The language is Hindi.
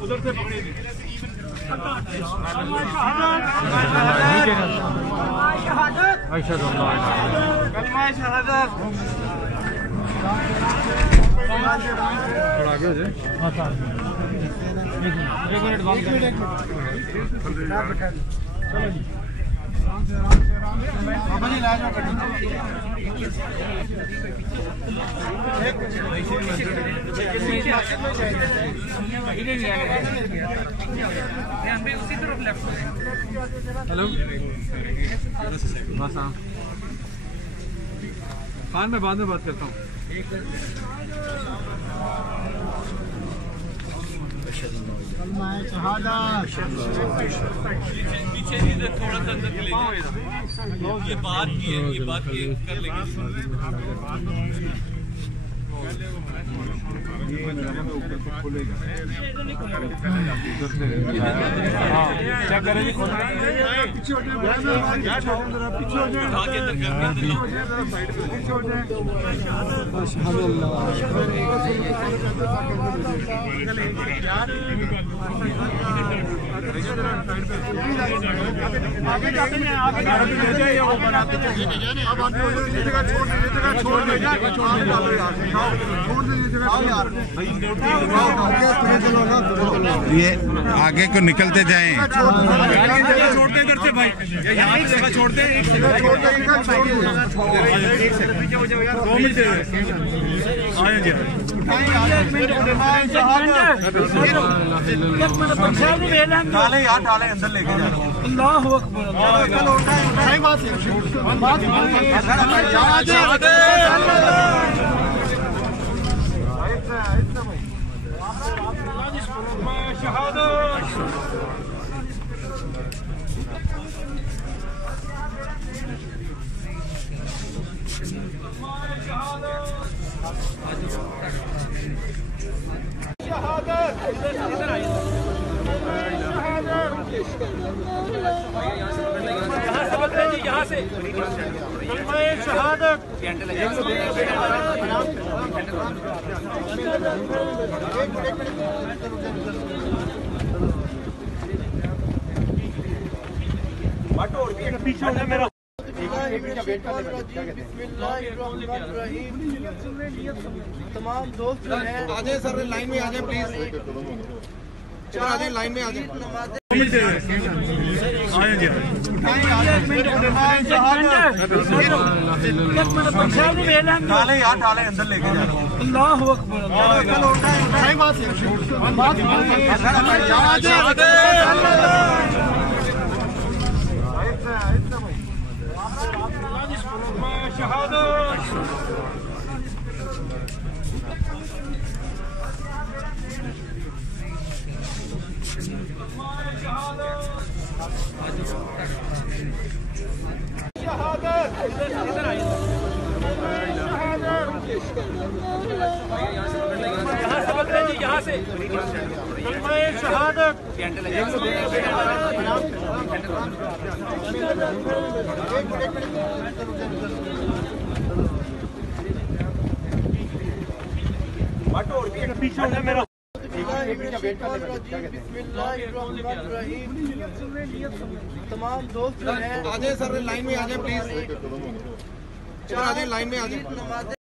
उधर से पकड़े एक मिनट उसी तरफ लेफ्ट। हेलो खान, मैं बाद में बात करता हूँ। पीछे थोड़ा सा अंदर ले ये बात की है, ये बात की कर लेंगे। क्या करें जी? ये आगे को निकलते जाएं। छोड़ते इधर से भाई, यहाँ पे जगह छोड़ते हैं। 2 मिनट डाले यार, डाले अंदर लेके जा। अल्लाह अकबर। यहाँ से शहादत। पीछे मेरा तमाम दोस्त जो हैं आ जाए सर, लाइन में आ जाए प्लीज। चलो आ जाए, लाइन में आ जाए। डाले यार, डाले अंदर लेके जा। अल्लाह अकबर। यहाँ से शहादत। पीछे मेरा तमाम दोस्त जो हैं आ जाए सर, लाइन में आ जाए प्लीज। चलो आ जाए, लाइन में आ जाए।